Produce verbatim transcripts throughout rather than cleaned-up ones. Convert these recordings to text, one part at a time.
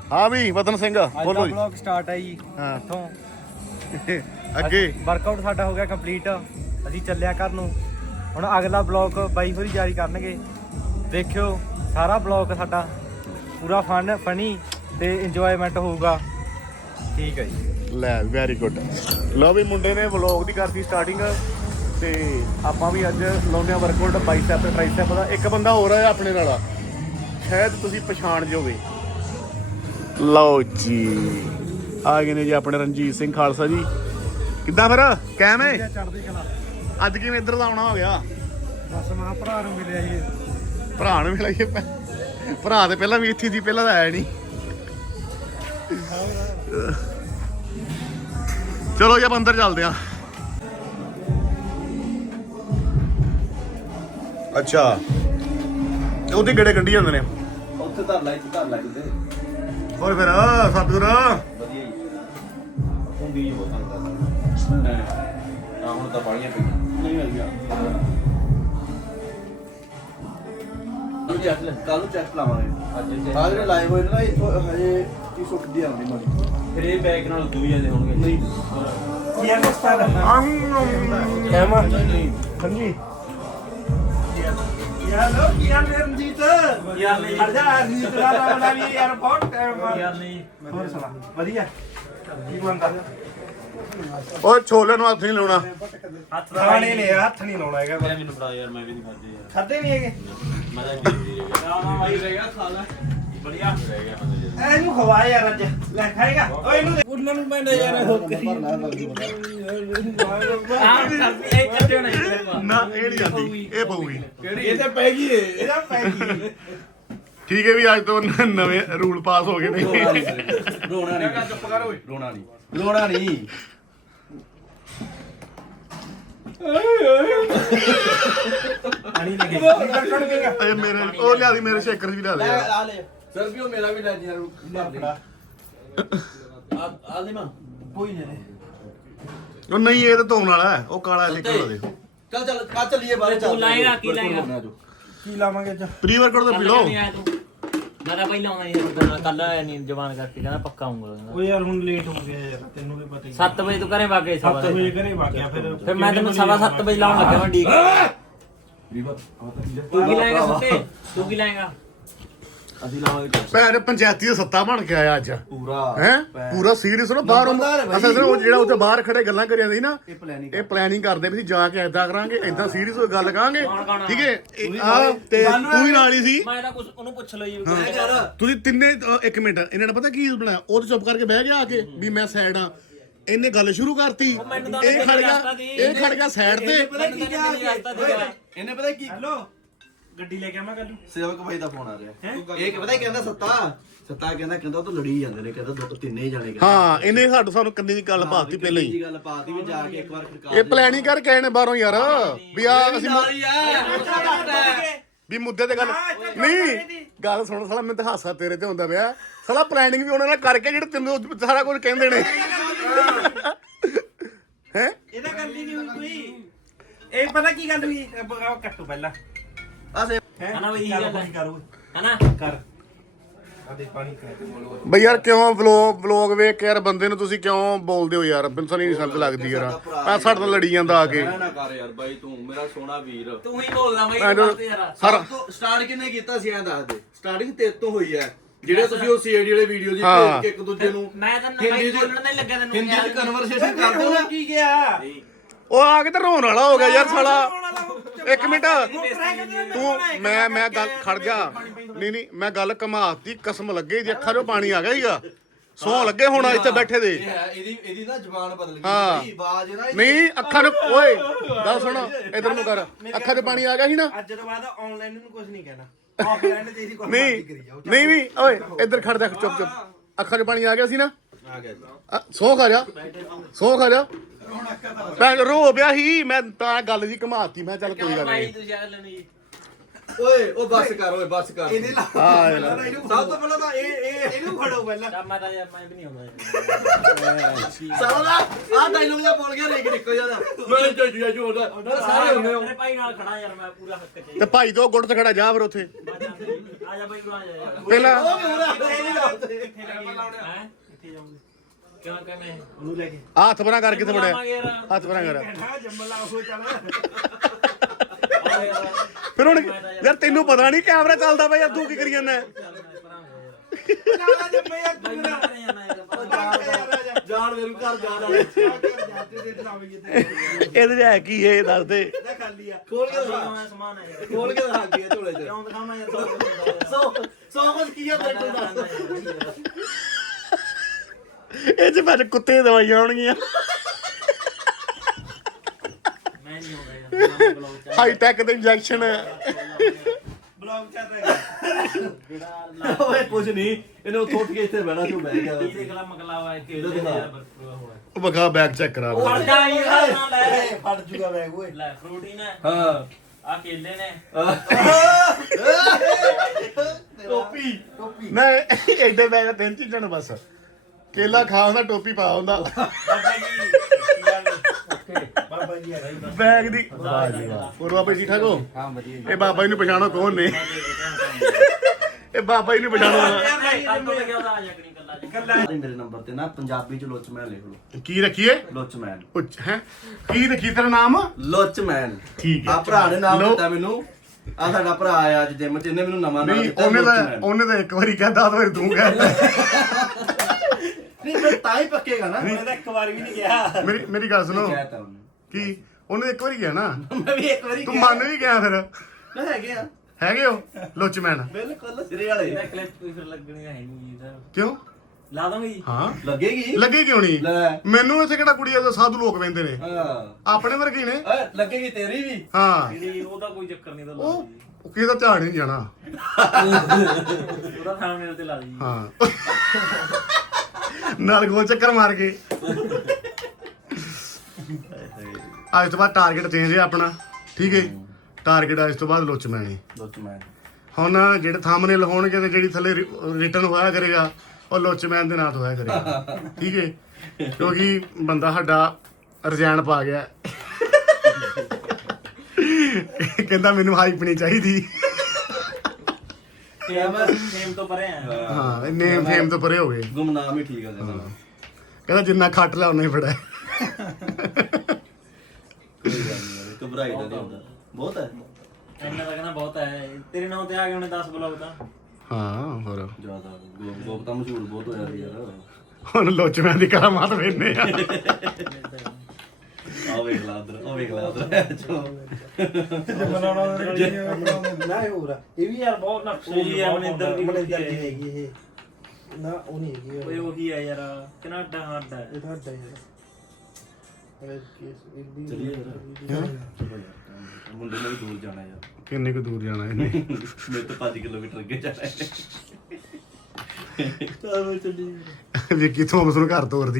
ਹਾਂ ਵੀ ਵਤਨ ਸਿੰਘ ਬੋਲੋ ਜੀ। ਵਲੌਗ ਸਟਾਰਟ ਹੈ ਜੀ ਹਾਂ ਇੱਥੋਂ ਅੱਗੇ ਵਰਕਆਊਟ ਸਾਡਾ ਹੋ ਗਿਆ ਕੰਪਲੀਟ। ਅਸੀਂ ਚੱਲਿਆ ਘਰ ਨੂੰ। ਹੁਣ ਅਗਲਾ ਬਲੌਗ ਬਾਈ ਹੋਰੀ ਜਾਰੀ ਕਰਨਗੇ, ਦੇਖਿਓ। ਸਾਰਾ ਬਲੌਗ ਸਾਡਾ ਪੂਰਾ ਫਨ ਫਨੀ ਤੇ ਇੰਜੋਇਮੈਂਟ ਹੋਊਗਾ। ਠੀਕ ਹੈ ਜੀ, ਲੈ ਵੈਰੀ ਗੁੱਡ। ਲਓ ਵੀ ਮੁੰਡੇ ਨੇ ਵਲੌਗ ਦੀ ਕਰਤੀ ਸਟਾਰਟਿੰਗ ਤੇ ਆਪਾਂ ਵੀ ਅੱਜ ਲਾਉਂਦੇ ਆ ਵਰਕਆਊਟ ਬਾਈਸੈਪ ਤੇ ਟ੍ਰਾਈਸੈਪ ਦਾ। ਇੱਕ ਬੰਦਾ ਹੋਰ ਆ ਆਪਣੇ ਨਾਲ, ਸ਼ਾਇਦ ਤੁਸੀਂ ਪਛਾਣ ਜਾਓਗੇ। ਲਓ ਜੀ ਆ ਗਏ ਨੇ ਜੀ ਆਪਣੇ ਰਣਜੀਤ ਸਿੰਘ ਖਾਲਸਾ ਜੀ। ਕਿੱਦਾਂ ਫਿਰ ਕੈਮ ਹੈ? ਚੜ੍ਹਦੀ ਕਲਾ। ਅੱਜ ਕਿਵੇਂ ਇੱਧਰ ਦਾ ਆਉਣਾ ਹੋ ਗਿਆ? ਬਸ ਮਾਂ ਭਰਾ ਨੂੰ ਮਿਲਿਆ ਜੀ। ਭਰਾ ਨੂੰ ਮਿਲਾਈਏ। ਭਰਾ ਤੇ ਪਹਿਲਾਂ ਵੀ ਇੱਥੇ ਸੀ, ਪਹਿਲਾਂ ਤਾਂ ਆਇਆ ਨਹੀਂ। ਚਲੋ ਜੀ ਆਪਾਂ ਅੰਦਰ ਚੱਲਦੇ ਆ। ਅੱਛਾ ਉਹਦੀ ਗੇੜੇ ਕੱਢੀ ਜਾਂਦੇ ਨੇ ਉੱਥੇ ਧਰ ਲੈ, ਇੱਥੇ ਧਰ ਲੈ ਕਿਤੇ। ਹੋਰ ਫਿਰ ਸਤਿਗੁਰ ਵਧੀਆ ਜੀ। ਹੁੰਦੀ ਜੀ ਬਹੁਤ ਸੰਗਤ ਆ ਹੁਣ ਤਾਂ ਬਾੜੀਆਂ ਪਈਆਂ ਨਹੀਂ ਆਈਆਂ। ਕੱਲ ਚੈੱਕ ਲੈ, ਕੱਲ ਨੂੰ ਚੈੱਕ ਲਾਵਾਂਗੇ। ਅੱਜ ਆਹ ਜਿਹੜੇ ਲਾਈਵ ਹੋਏ ਨੇ ਨਾ, ਇੱਥੋਂ ਹਜੇ ਕੀ ਸੁੱਕਦੀ ਆਉਂਦੀ ਮਾੜੀ। ਫਿਰ ਇਹ ਬੈਕ ਨਾਲ ਦੂਈ ਜਾਂਦੇ ਹੋਣਗੇ। ਨਹੀਂ ਕੀ ਆ ਕੁਛ ਤਾਂ ਕੈਮ ਨਹੀਂ ਹਾਂਜੀ ਯਾਰ ਲੋ ਕੀ ਆ ਰਣਜੀਤ ਯਾਰ ਨਹੀਂ ਹਟ ਜਾ। ਰਣਜੀਤ ਦਾ ਬਣਾ ਵੀ ਯਾਰ ਬਹੁਤ ਟਾਈਮ ਬਾਅਦ ਯਾਰ ਨਹੀਂ। ਹੋਰ ਸੁਣਾ ਵਧੀਆ ਕੀ ਬੰਦਾ। ਓਏ ਛੋਲੇ ਨੂੰ ਹੱਥ ਨਹੀਂ ਲਾਉਣਾ। ਹੱਥ ਖਾਣੇ ਨੇ, ਹੱਥ ਨਹੀਂ ਲਾਉਣਾ ਹੈਗਾ। ਮੈਨੂੰ ਫੜਾ ਯਾਰ, ਮੈਂ ਵੀ ਨਹੀਂ ਖਾਦੇ ਯਾਰ। ਖਾਦੇ ਨਹੀਂ ਹੈਗੇ। ਮੈਂ ਤਾਂ ਜੀ ਜੀ ਰਹਿ ਗਿਆ। ਆਈ ਰਹਿ ਗਿਆ, ਖਾ ਲੈ। ਬੜੀਆ ਰਹਿ ਗਿਆ ਮੈਂ। ਇਹਨੂੰ ਖਵਾ ਯਾਰ ਅੱਜ। ਲੈ ਖਾਏਗਾ ਓਏ ਇਹਨੂੰ ਉਹਨਾਂ ਨੂੰ ਮੈਂ ਯਾਰ ਹੋ ਕਰੀ ਨਾ ਇਹ ਨਹੀਂ ਜਾਂਦੀ, ਇਹ ਪਊਗੀ। ਇਹ ਤੇ ਪੈ ਗਈ ਏ। ਇਹਦਾ ਪੈ ਗਈ। ਠੀਕ ਹੈ ਵੀ ਅੱਜ ਤੋਂ ਨ- ਨਵੇਂ ਰੂਲ ਪਾਸ ਹੋ ਗਏ ਨੇ। ਰੋਣਾ ਨਹੀਂ, ਚੁੱਪ ਕਰ ਓਏ। ਰੋਣਾ ਨਹੀਂ, ਰੋਣਾ ਨਹੀਂ। ਆਣੀ ਲੱਗੇ ਕੱਢ ਦੇਗਾ। ਇਹ ਮੇਰੇ ਉਹ ਲਿਆ ਦੀ, ਮੇਰੇ ਸ਼ੇਕਰ ਵੀ ਲਿਆ ਦੇ ਯਾਰ। ਆ ਲੈ ਸਰ ਵੀ ਉਹ ਮੇਰਾ ਵੀ ਲੈ ਜੀ ਯਾਰ। ਆ ਆ ਲੈ ਮਾਂ ਕੋਈ ਨਹੀਂ। ਉਹ ਨਹੀਂ ਇਹ ਤਾਂ ਧੋਣ ਵਾਲਾ ਹੈ, ਉਹ ਕਾਲਾ ਸ਼ੇਕਰ ਲਾ ਦੇ। ਚੱਲ ਚੱਲ ਆ ਚੱਲੀਏ ਬਾਹਰ। ਚੱਲ ਲਾਏਗਾ, ਕੀ ਲਾਏਗਾ? ਕੀ ਲਾਵਾਂਗੇ ਅੱਜ? ਪ੍ਰੀ ਵਰਕਆਊਟ ਤਾਂ ਪੀ ਲਓ। ਮੈਂ ਤਾਂ ਪਹਿਲਾਂ ਆਉਣਾ ਨਹੀਂ, ਕੱਲ ਆਇਆ ਨਹੀਂ ਜਵਾਨ ਕਰਕੇ, ਕਹਿੰਦਾ ਪੱਕਾ ਆਉਂਗਾ। ਓ ਯਾਰ ਹੁਣ ਲੇਟ ਹੋ ਗਿਆ ਯਾਰ, ਤੈਨੂੰ ਵੀ ਪਤਾ ਹੀ। ਸੱਤ ਵਜੇ ਤੂੰ ਘਰੇ ਵਾਗੇ ਸਵਾ ਸੱਤ ਵਜੇ ਘਰੇ ਵਾ ਗਿਆ ਫਿਰ। ਫਿਰ ਮੈਂ ਤੈਨੂੰ ਸਵਾ ਸੱਤ ਵਜੇ ਲਾਉਣ ਲੱਗਿਆ। ਮੈਂ ਡੀਕ ਤੂੰ ਕੀ ਲਾਏਗਾ ਸੁੱਤੇ? ਤੂੰ ਕੀ ਲਾਏਗਾ? ਅਸੀਂ ਲਾਵਾਂਗੇ ਚੱਲ ਭੈਣ ਪੰਚਾਇਤੀ ਦਾ ਸੱਤਾ ਬਣ ਕੇ ਆਇਆ ਅੱਜ ਪੂਰਾ ਹੈ, ਪੂਰਾ ਸੀਰੀਅਸ ਨਾ। ਬਾਹਰ ਨੰਬਰਦਾਰ ਹੈ ਬਾਈ। ਅਸਲ ਉਹ ਜਿਹੜਾ ਉੱਥੇ ਬਾਹਰ ਖੜੇ ਗੱਲਾਂ ਕਰਿਆ ਸੀ ਨਾ, ਇਹ ਪਲੈਨਿੰਗ ਇਹ ਪਲੈਨਿੰਗ ਕਰਦੇ ਵੀ ਸੀ ਜਾ ਕੇ ਏਦਾਂ ਕਰਾਂਗੇ, ਏਦਾਂ ਸੀਰੀਅਸ ਹੋ ਗੱਲ ਕਰਾਂਗੇ। ਕੌਣ? ਠੀਕ ਹੈ ਆ ਤੇ ਤੂੰ ਵੀ ਨਾਲ ਹੀ ਸੀ। ਮੈਂ ਤਾਂ ਕੁਝ ਉਹਨੂੰ ਪੁੱਛ ਲਈ। ਤੁਸੀਂ ਤਿੰਨੇ ਅ, ਇੱਕ ਮਿੰਟ ਇਹਨਾਂ ਨੇ ਪਤਾ ਕੀ ਬਣਾਇਆ, ਉਹ ਤਾਂ ਚੁੱਪ ਕਰਕੇ ਬਹਿ ਗਿਆ ਆ ਕੇ ਵੀ ਮੈਂ ਸਾਈਡ ਆ। ਇਹਨੇ ਗੱਲ ਸ਼ੁਰੂ ਕਰਤੀ, ਇਹ ਖੜ ਗਿਆ ਇਹ ਖੜ ਗਿਆ ਸਾਈਡ ਤੇ। ਇਹਨੇ ਪਤਾ ਕੀ ਹੈਲੋ ਗੱਡੀ ਲੈ ਕੇ ਆਵਾਂ ਕੱਲ ਨੂੰ। ਸੇਵਕ ਭਾਈ ਦਾ ਫੋਨ ਆ ਰਿਹਾ। ਇਹ ਕਿ ਪਤਾ ਕੀ ਕਹਿੰਦਾ ਸੱਤਾ ਸੱਤਾ ਕਹਿੰਦਾ ਕਹਿੰਦਾ ਤੂੰ ਲੜੀ ਜਾਂਦੇ ਨੇ, ਕਹਿੰਦਾ ਦੋ ਤਿੰਨੇ ਹੀ ਜਾਣੇ। ਹਾਂ ਇਹਨੇ ਸਾਡੇ ਸਾਨੂੰ ਕੰਨੀ ਦੀ ਗੱਲ ਪਾਤੀ ਪਹਿਲਾਂ ਹੀ। ਜੀ ਗੱਲ ਪਾਤੀ ਵੀ ਜਾ ਕੇ ਇੱਕ ਵਾਰ ਖੜਕਾ ਇਹ ਪਲੈਨਿੰਗ ਕਰਕੇ ਆਏ ਨੇ ਬਾਹਰੋਂ ਯਾਰ ਵੀ ਆ ਅਸੀਂ ਮੁ- ਨਾਲ ਯਾਰ ਵੀ ਮੁੱਦੇ ਤੇ ਗੱਲ ਨਹੀਂ। ਗੱਲ ਸੁਣ ਸਾਲਾ, ਮੈਨੂੰ ਤਾਂ ਹਾਸਾ ਤੇਰੇ ਤੇ ਹੁੰਦਾ ਪਿਆ ਸਾਲਾ। ਪਲੈਨਿੰਗ ਵੀ ਉਹਨਾਂ ਨਾਲ ਕਰਕੇ ਜਿਹੜੇ ਤੈਨੂੰ ਸਾਰਾ ਕੁਝ ਕਹਿੰਦੇ ਨੇ ਹੈ। ਇਹਦਾ ਗੱਲ ਹੀ ਨਹੀਂ ਹੋਈ ਕੋਈ। ਇਹ ਪਤਾ ਕੀ ਗੱਲ ਹੋਈ? ਇਹ ਕੱਟੋ ਪਹਿਲਾਂ ਆ ਸੇ ਹਨਾ ਬਈ, ਕਰ ਪਾਣੀ ਕਰ ਓਏ ਹਨਾ ਕਰ ਆ ਦੇ ਪਾਣੀ ਕਰ। ਬਈ ਯਾਰ ਕਿਉਂ ਵਲੋਗ ਵਲੋਗ ਵੇਖ ਕੇ ਯਾਰ ਬੰਦੇ ਨੂੰ ਤੁਸੀਂ ਕਿਉਂ ਬੋਲਦੇ ਹੋ ਯਾਰ? ਮੈਨੂੰ ਨਹੀਂ ਸਮਝ ਲੱਗਦੀ ਯਾਰ। ਆ ਸਾਡੇ ਨਾਲ ਲੜੀ ਜਾਂਦਾ ਆ ਕੇ। ਨਾ ਨਾ ਕਰ ਯਾਰ ਬਾਈ, ਤੂੰ ਮੇਰਾ ਸੋਹਣਾ ਵੀਰ। ਤੂੰ ਹੀ ਬੋਲਦਾ ਬਈ ਐਨੂੰ ਬਸ ਯਾਰ। ਸਾਰਾ ਸਟਾਰਟ ਕਿੰਨੇ ਕੀਤਾ ਸੀ ਐਂ ਦੱਸ ਦੇ। ਸਟਾਰਟਿੰਗ ਤੇਰੇ ਤੋਂ ਹੋਈ ਹੈ, ਜਿਹੜੇ ਤੁਸੀਂ ਉਹ ਸੀਡੀ ਵਾਲੇ ਵੀਡੀਓ ਜੀ ਹਾਂ। ਭੇਜ ਕੇ ਇੱਕ ਦੂਜੇ ਨੂੰ ਮੈਂ ਤਾਂ ਹਿੰਦੀ ਨਵੇਂ ਚ- ਬੋਲਣ ਨਹੀਂ ਲੱਗਿਆ ਤੈਨੂੰ। ਹਿੰਦੀ ਚ ਕਨਵਰਸੇਸ਼ਨ ਕਰਦੇ ਹੋ ਨਾ। ਕੀ ਗਿਆ? ਉਹ ਆ ਕੇ ਤਾਂ ਰੋਣ ਵਾਲਾ ਹੋ ਗਿਆ ਯਾਰ ਸਾਲਾ। ਇੱਕ ਮਿੰਟ ਤੂੰ ਮੈਂ ਮੈਂ ਗੱਲ ਖੜ ਜਾ। ਨਹੀਂ ਨਹੀਂ ਮੈਂ ਗੱਲ ਕਮਾਤੀ, ਕਸਮ ਲੱਗੇ ਦੀ ਅੱਖਾਂ 'ਚੋਂ ਪਾਣੀ ਆ ਗਿਆ ਸੀਗਾ। ਸੌ ਲੱਗੇ ਹੁਣ ਇੱਥੇ ਬੈਠੇ ਦੇ। ਇਹ ਹੈ ਇਹਦੀ ਇਹਦੀ ਨਾ ਜ਼ੁਬਾਨ ਬਦਲ ਗਈ ਹਾਂ। ਬਈ, ਆਵਾਜ਼ ਨਾ ਇਹਦੀ- ਨਹੀਂ ਅੱਖਾਂ 'ਚ ਓਏ ਗੱਲ ਸੁਣ ਇਧਰ ਨੂੰ ਕਰ। ਅੱਖਾਂ 'ਚ ਪਾਣੀ ਆ ਗਿਆ ਸੀ ਨਾ। ਅੱਜ ਤੋਂ ਬਾਅਦ ਆਨਲਾਈਨ ਨੂੰ ਕੁਝ ਨਹੀਂ ਕਹਿਣਾ, ਆਫਲਾਈਨ ਤੇ ਇਹਦੀ ਕੋਈ ਨਹੀਂ ਕਰੀ ਜਾਓ। ਨਹੀਂ ਵੀ ਓਏ ਇੱਧਰ ਖੜ ਜਾ, ਚੁੱਪ ਚੁੱਪ। ਅੱਖਾਂ 'ਚ ਪਾਣੀ ਆ ਗਿਆ ਸੀ ਨਾ। ਆ ਗਿਆ ਜੀ। ਸੌ ਖਾ ਜਾ, ਸੌ ਖਾ ਜਾ। ਮੈਂ ਰੋ ਪਿਆ ਸੀ, ਮੈਂ ਤਾਂ ਗੱਲ ਜੀ ਘਮਾਤੀ। ਮੈਂ ਚੱਲ ਕੋਈ ਗੱਲ ਭਾਈ ਨਹੀਂ। ਤੂੰ ਯਾਰ ਲੈਣੀ ਓਏ ਉਹ ਬੱਸ ਕਰ ਓਏ ਬੱਸ ਕਰ ਇਹਦੇ ਲਾ ਆ ਲੈ ਸਭ ਤੋਂ ਪਹਿਲਾਂ ਤਾਂ ਇਹ ਇਹ ਇਹਨੂੰ ਫੜੋ ਪਹਿਲਾਂ ਚੱਲ ਮੈਂ ਤਾਂ ਯਾਰ ਮੈਂ ਵੀ ਨਹੀਂ ਆਉਂਦਾ ਸਾਲਾ ਦਾ ਆ ਡਾਇਲੋਗ ਜਿਹਾ ਬੋਲ ਗਿਆ ਰੇਕ ਨਿਕਲ ਜਾਂਦਾ ਮੈਂ ਜੱਜਿਆ ਜੋ ਹੁੰਦਾ ਸਾਰੇ ਹੁੰਦੇ ਹੋ ਮੇਰੇ ਭਾਈ ਨਾਲ ਖੜਾ ਯਾਰ ਮੈਂ ਪੂਰਾ ਹੱਕ ਚ ਤੇ ਭਾਈ ਤੋਂ ਗੁੱਟ ਤੇ ਖੜਾ ਜਾ ਫਿਰ ਉੱਥੇ ਆ ਜਾ ਭਾਈ ਤੂੰ ਆ ਜਾ ਯਾਰ ਪਹਿਲਾਂ ਉਹ ਵੀ ਹੋਣਾ ਇਹ ਨਹੀਂ ਲਾਉਂਦੇ ਕਿੱਥੇ ਲੱਗੀ ਹੈ ਕਿੱਥੇ ਜਾਉਂਗੇ ਕਿਉਂ ਕਿ ਮੈਂ ਉਹਨੂੰ ਲੈ ਕੇ ਆਹ ਹੱਥ ਬਣਾ ਕਰਕੇ ਤੇ ਬੜਿਆ ਲਾਵਾਂਗੇ ਯਾਰ ਹੱਥ ਬਣਾ ਕਰ ਜੰਮਲਾ ਉਹ ਚੱਲ ਆ ਯਾਰ ਫਿਰ ਹੁਣ ਯਾਰ ਤੈਨੂੰ ਪਤਾ ਨਹੀਂ ਕੈਮਰਾ ਚੱਲਦਾ ਪਿਆ ਯਾਰ ਤੂੰ ਕੀ ਕਰੀ ਜਾਂਦਾ ਨਾ ਜੰਮੇ ਯਾਰ ਤੂੰ ਨਾ ਜਾਣ ਮੇਰੇ ਘਰ ਜਾਣ ਇਹਦੇ ਚ ਹੈ ਕੀ ਇਹ ਦੱਸ ਦੇ ਖਾਲੀ ਆ ਖੋਲ ਕੇ ਦਿਖਾ ਮੈਂ ਸਮਾਨ ਹੈ ਯਾਰ ਖੋਲ ਕੇ ਦਿਖਾ ਕੀ ਹੈ ਝੋਲੇ 'ਚ ਕਿਉਂ ਦਿਖਾਵਾਂ ਯਾਰ ਸੌ ਕੁਝ ਹੁੰਦਾ ਯਾਰ ਸੋ ਸੋ ਕੁਝ ਕੀ ਹੈ ਤੇਰੇ ਕੋਲ ਦੱਸ ਇਹ ਚ ਮੈਂ ਕੁੱਤੇ ਦਵਾਈਆਂ ਆਉਣਗੀਆਂ ਮੈਂ ਨਹੀਂ ਆਉਂਦਾ ਯਾਰ ਮੈਂ ਬਲੌਗ ਚ ਹਾਈ ਟੈਕ ਦੇ ਇੰਜੈਕਸ਼ਨ ਬਲੌਗ ਚੱਲ ਰਿਹਾ ਓਏ ਕੁਝ ਨਹੀਂ ਇਹਨੇ ਉੱਥੋਂ ਉੱਠ ਕੇ ਇੱਥੇ ਬਹਿਣਾ ਤੂੰ ਬਹਿ ਗਿਆ ਇਹਦੇ ਗਲਾ ਮਗਲਾ ਵਾ ਕੇ ਇਹਦੇ ਯਾਰ ਬਰਫ ਹੋਇਆ ਉਹ ਬਖਾ ਬੈਕ ਚੈੱਕ ਕਰਾ ਫੜ ਜਾ ਯਾਰ ਨਾ ਲੈ ਫੜ ਜੂਗਾ ਬੈਗ ਓਏ ਲੈ ਪ੍ਰੋਟੀਨ ਹੈ ਹਾਂ ਆ ਕੇਲੇ ਨੇ ਟੋਪੀ ਮੈਂ ਐਡੇ ਬੈਗ ਤਿੰਨ ਚੀਜ਼ਾਂ ਨੂੰ ਬਸ ਕੇਲਾ ਖਾ ਹੁੰਦਾ ਟੋਪੀ ਪਾ ਹੁੰਦਾ ਬਾਬਾ ਜੀ ਬਾਬਾ ਜੀ ਆ ਬੈਗ ਦੀ ਵਾਹ ਜੀ ਵਾਹ ਹੋਰ ਬਾਬਾ ਜੀ ਠੀਕ ਠਾਕ ਹੋ ਹਾਂ ਵਧੀਆ ਇਹ ਬਾਬਾ ਜੀ ਨੂੰ ਪਛਾਣੋ ਕੌਣ ਨੇ ਇਹ ਬਾਬਾ ਜੀ ਨੂੰ ਪਛਾਣੋ ਮੇਰੇ ਨੰਬਰ ਤੇ ਨਾ ਪੰਜਾਬੀ ਚ ਲੋਚਮੈਨ ਲਿਖ ਲਓ ਕੀ ਰੱਖੀਏ ਲੋਚਮੈਨ ਉੱਚ ਹੈ ਕੀ ਰੱਖੀ ਤੇਰਾ ਨਾਮ ਲੋਚਮੈਨ ਠੀਕ ਹੈ ਆ ਭਰਾ ਨੇ ਨਾਮ ਲੋ- ਦਿੱਤਾ ਮੈਨੂੰ ਆ ਸਾਡਾ ਭਰਾ ਆਇਆ ਅੱਜ ਜਿਮ ਚ ਇਹਨੇ ਮੈਨੂੰ ਨਵਾਂ ਨਾਮ ਨਹੀਂ ਦਿੱਤਾ ਉਹਨੇ ਤਾਂ ਲੋਚਮੈਨ। ਉਹਨੇ ਤਾਂ ਇੱਕ ਵਾਰੀ ਕਹਿ ਦਸ ਵਾਰੀ ਤੂੰ ਕਹਿ ਨਹੀਂ ਫਿਰ ਤਾਂ ਹੀ ਪੱਕੇਗਾ ਨਾ ਉਹਨੇ ਤਾਂ ਇੱਕ ਵਾਰ ਵੀ ਨਹੀਂ ਗਿਆ ਮੇਰੀ ਮੇਰੀ ਗੱਲ ਸੁਣੋ ਕਹਿਤਾ ਉਹਨੇ ਕੀ ਉਹਨੇ ਇੱਕ ਵਾਰੀ ਗਿਆ ਨਾ ਮੈਂ ਵੀ ਇੱਕ ਵਾਰੀ ਤੂੰ ਕਿਹਾ। ਮੰਨ ਵੀ ਗਿਆ ਫਿਰ ਮੈਂ ਹੈਗੇ ਆ ਹੈਗੇ ਹੋ ਲੋਚਮੈਨ ਬਿਲਕੁਲ ਸਿਰੇ ਵਾਲੇ ਇਹਦਾ ਕਲਿੱਪ ਕੋਈ ਫਿਰ ਲੱਗਣੀ ਹੈ ਨਹੀਂ ਇਹਦਾ ਕਿਉਂ ਲਾ ਦੋਗੇ ਜੀ ਹਾਂ ਲੱਗੇਗੀ ਲੱਗੇ ਕਿਉਂ ਨਹੀਂ ਲੈ ਮੈਨੂੰ ਇੱਥੇ ਕਿਹੜਾ ਕੁੜੀ ਆ ਸਾਧੂ ਲੋਕ ਵੰਦੇ ਨੇ ਹਾਂ ਆਪਣੇ ਵਰਗੇ ਹੀ ਨੇ ਓਏ ਲੱਗੇਗੀ ਤੇਰੀ ਵੀ ਹਾਂ ਇਹਦੀ ਉਹਦਾ ਕੋਈ ਚੱਕਰ ਨਹੀਂ ਤਾਂ ਲਾ ਉਹ ਜੀ ਉਹ ਕਿਸੇ ਦਾ ਝਾੜ ਨਹੀਂ ਜਾਣਾ ਉਹਦਾ ਥਾਮਨੇਲ ਤੇ ਲਾ ਜੀ ਹਾਂ ਨਾਲ ਗੋਲ ਚੱਕਰ ਮਾਰ ਕੇ ਅੱਜ ਤੋਂ ਬਾਅਦ ਟਾਰਗੇਟ ਚੇਂਜ ਹੈ ਆਪਣਾ ਠੀਕ ਹੈ ਟਾਰਗੇਟ ਅੱਜ ਤੋਂ ਬਾਅਦ ਲੋਚਮੈਨ ਹੈ ਲੋਚਮੈਨ ਹੁਣ ਜਿਹੜੇ ਥੰਬਨੇਲ ਹੋਣਗੇ ਤੇ ਜਿਹੜੀ ਥੱਲੇ ਰਿਟਰਨ ਹੋਇਆ ਕਰੇਗਾ ਉਹ ਲੋਚਮੈਨ ਦੇ ਨਾਂ ਤੋਂ ਹੋਇਆ ਕਰੇਗਾ ਠੀਕ ਹੈ ਕਿਉਂਕਿ ਬੰਦਾ ਸਾਡਾ ਰਜੈਨ ਪਾ ਗਿਆ ਕਹਿੰਦਾ ਮੈਨੂੰ ਹਾਈਪ ਨਹੀਂ ਚਾਹੀਦੀ ਨੇਮ ਤੋਂ ਪਰੇ ਆ ਹਾਂ ਨੇਮ ਫੇਮ ਤੋਂ ਪਰੇ ਹੋ ਗਏ ਗੁਮਨਾਮ ਹੀ ਠੀਕ ਆ ਜਨਾ ਕਹਿੰਦਾ ਜਿੰਨਾ ਖੱਟ ਲਿਆ ਉਨਾ ਹੀ ਫੜਾ ਕੋਈ ਗੱਲ ਨਹੀਂ ਘਬਰਾਈ ਦਾ ਨਹੀਂ ਹੁੰਦਾ ਬਹੁਤ ਹੈ ਇੰਨਾ ਤਾਂ ਕਹਿੰਦਾ ਬਹੁਤ ਹੈ ਤੇਰੇ ਨਾਂ ਤੇ ਆ ਗਏ ਉਹਨੇ ਦਸ ਬਲੌਗ ਤਾਂ ਹਾਂ ਹੋਰ ਜ਼ਿਆਦਾ ਗੋਪ ਗੋਪ ਤਾਂ ਮਸ਼ਹੂਰ ਬਹੁਤ ਹੋਇਆ ਸੀ ਯਾਰ ਹੁਣ ਲੋਚਮੈਨ ਦੀ ਕਰਾਮਾਤ ਵੇਨੇ ਆ ਆ ਵੇਖ ਲਾ ਉਧਰ ਉਹ ਵੇਖ ਲਾ ਉਧਰ ਨਾ ਇਹ ਹੋਰ ਆ। ਇਹ ਵੀ ਯਾਰ ਬਹੁਤ ਨਕਸ਼ੇ ਉਹੀ ਆ ਮਨਿੰਦਰ ਦੀ ਮਨਿੰਦਰ ਦੀ ਹੈਗੀ ਇਹ ਨਾ ਉਹ ਨਹੀਂ ਹੈਗੀ ਓਏ ਉਹੀ ਆ ਯਾਰ ਕਨਾਡਾ ਹੱਡਾ ਇਹ ਤਾਂ ਹੱਡਾ ਯਾਰ ਇਹ ਕੇਸ ਇੱਕ ਵੀ ਚਲੀਏ ਯਾਰ ਮੁੰਡੇ ਨੇ ਵੀ ਦੂਰ ਜਾਣਾ ਯਾਰ ਕਿੰਨੇ ਕੁ ਦੂਰ ਜਾਣਾ ਇਹਨੇ ਮੇਰੇ ਤੋਂ ਪੰਜ ਕਿਲੋਮੀਟਰ ਅੱਗੇ ਜਾਣਾ ਹੈ ਚਲੋ ਚੱਲੀਏ ਵਿੱਕੀ ਥੋਮਸ ਨੂੰ ਘਰ ਤੋਰਦੀ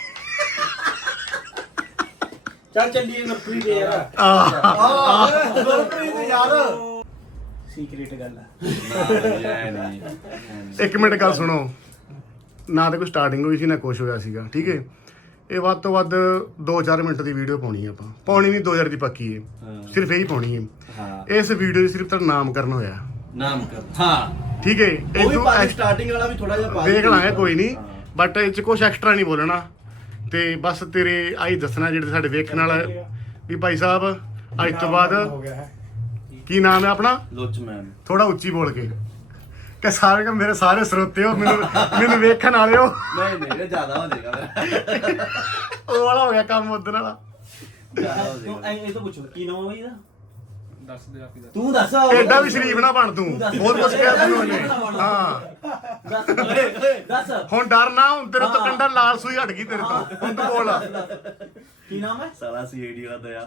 ਚੱਲ ਚੱਲੀਏ ਨਰਪਰੀ ਦੇ ਯਾਰ ਆਹ ਗੁਰਪ੍ਰੀਤ ਯਾਰ ਸੀਕ੍ਰੀਟ ਗੱਲ ਆ ਐ ਨਹੀਂ ਇੱਕ ਮਿੰਟ ਗੱਲ ਸੁਣੋ ਨਾ ਤਾਂ ਕੋਈ ਸਟਾਰਟਿੰਗ ਹੋਈ ਸੀ ਨਾ ਕੁਛ ਹੋਇਆ ਸੀਗਾ ਠੀਕ ਹੈ ਇਹ ਵੱਧ ਤੋਂ ਵੱਧ ਦੋ ਚਾਰ ਮਿੰਟ ਦੀ ਵੀਡੀਓ ਪਾਉਣੀ ਹੈ ਆਪਾਂ ਪਾਉਣੀ ਨਹੀਂ ਦੋ ਹਜ਼ਾਰ ਦੀ ਪੱਕੀ ਹੈ ਸਿਰਫ ਇਹੀ ਪਾਉਣੀ ਹੈ ਹਾਂ ਇਸ ਵੀਡੀਓ 'ਚ ਸਿਰਫ ਤੇਰਾ ਨਾਮਕਰਨ ਹੋਇਆ ਨਾਮ ਕਰ ਹਾਂ ਠੀਕ ਹੈ ਉਹ ਵੀ ਇਹ ਪਾ ਸਟਾਰਟਿੰਗ ਵਾਲਾ ਵੀ ਥੋੜਾ ਜਿਹਾ ਪਾ ਦੇਖ ਲਾਂਗੇ ਕੋਈ ਨਹੀਂ ਬਟ ਇਹ 'ਚ ਕੁਛ ਐਕਸਟਰਾ ਨਹੀਂ ਬੋਲਣਾ ਤੇ ਬਸ ਤੇਰੇ ਆਹੀ ਦੱਸਣਾ ਜਿਹੜੇ ਸਾਡੇ ਵੇਖਣ ਵਾਲਾ ਵੀ ਭਾਈ ਸਾਹਿਬ ਅੱਜ ਤੋਂ ਬਾਅਦ ਹੋ ਗਿਆ ਹੈ ਕੀ ਨਾਮ ਹੈ ਆਪਣਾ ਲੋਚਮੈਨ ਥੋੜਾ ਉੱਚੀ ਬੋਲ ਕੇ ਕਿ ਸਾਰੇ ਮੇਰੇ ਸਾਰੇ ਸਰੋਤੇ ਹੋ ਮੈਨੂੰ ਮੈਨੂੰ ਵੇਖਣ ਵਾਲੇ ਹੋ ਨਹੀਂ ਨਹੀਂ ਇਹ ਜ਼ਿਆਦਾ ਹੋ ਜਾਏਗਾ ਉਹ ਵਾਲਾ ਹੋ ਗਿਆ ਕੰਮ ਉਦੋਂ ਵਾਲਾ ਜ਼ਿਆਦਾ ਹੋ ਤੂੰ ਜਾਏਗਾ ਐ ਇਹ ਤਾਂ ਪੁੱਛੋ ਕੀ ਨਾਮ ਹੈ ਇਹਦਾ ਤੂੰ ਦੱਸ ਐਡਾ ਵੀ ਸ਼ਰੀਫ ਨਾ ਬਣ ਤੂੰ ਬਹੁਤ ਕੁਝ ਕਿਹਾ ਤੈਨੂੰ ਉਹਨੇ ਹਾਂ ਦੱਸ ਓਏ ਓਏ ਦੱਸ ਹੁਣ ਡਰ ਨਾ ਹੁਣ ਤੇਰੇ ਤੋਂ ਕੰਡਾ ਲਾਲ ਸੂਈ ਹਟ ਗਈ ਤੇਰੇ ਤੋਂ ਹੁਣ ਤੂੰ ਬੋਲ ਕੀ ਨਾਮ ਹੈ ਸਾਲਾ ਸੀਆਈਡੀ ਦਾ ਦਇਆ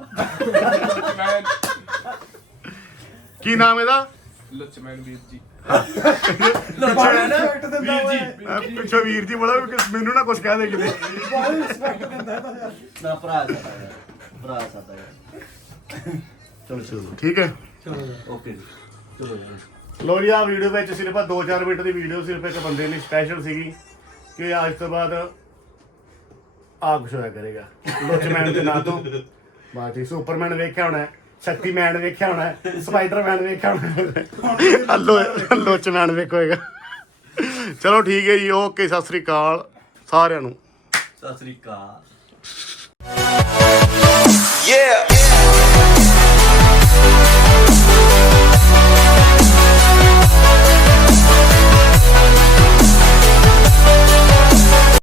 ਕੀ ਨਾਮ ਇਹਦਾ ਲੁੱਚਮੈਨ ਵੀਰ ਜੀ ਲੋਚਮੈਨ ਵੀਰ ਜੀ ਅਹ ਪਿੱਛੋਂ ਵੀਰ ਜੀ ਬੋਲਾ ਵੀ ਕਿ ਮੈਨੂੰ ਨਾ ਕੁਝ ਕਹਿ ਦੇ ਕਿਤੇ ਬਹੁਤ ਰਿਸਪੈਕਟ ਦਿੰਦਾ ਹੈ ਤਾਂ ਯਾਰ ਨਾ ਭਰਾ ਸਾਡਾ ਯਾਰ ਭਰਾ ਸਾਡਾ ਯਾਰ ਚਲੋ ਚਲੋ ਠੀਕ ਹੈ ਓਕੇ ਜੀ ਲੋ ਜੀ ਆ ਵੀਡੀਓ ਵਿੱਚ ਸਿਰਫ ਦੋ ਚਾਰ ਮਿੰਟ ਦੀ ਵੀਡੀਓ ਸਿਰਫ ਇੱਕ ਬੰਦੇ ਲਈ ਸਪੈਸ਼ਲ ਸੀਗੀ ਕਿ ਅੱਜ ਤੋਂ ਬਾਅਦ ਆ ਕੁਛ ਹੋਇਆ ਕਰੇਗਾ ਲੋਚਮੈਨ ਦੇ ਨਾਂ ਤੋਂ। ਬਾਕੀ ਸੁਪਰਮੈਨ ਵੇਖਿਆ ਹੋਣਾ, ਸ਼ਕਤੀਮੈਨ ਵੇਖਿਆ ਹੋਣਾ, ਸਪਾਈਡਰਮੈਨ ਵੇਖਿਆ ਹੋਣਾ, ਲੋ ਲੋਚਮੈਨ ਵੇਖੋਏਗਾ। ਚਲੋ ਠੀਕ ਹੈ ਜੀ, ਓਕੇ, ਸਤਿ ਸ੍ਰੀ ਅਕਾਲ ਸਾਰਿਆਂ ਨੂੰ। ਸਤਿ ਸ੍ਰੀ ਅਕਾਲ। Yeah.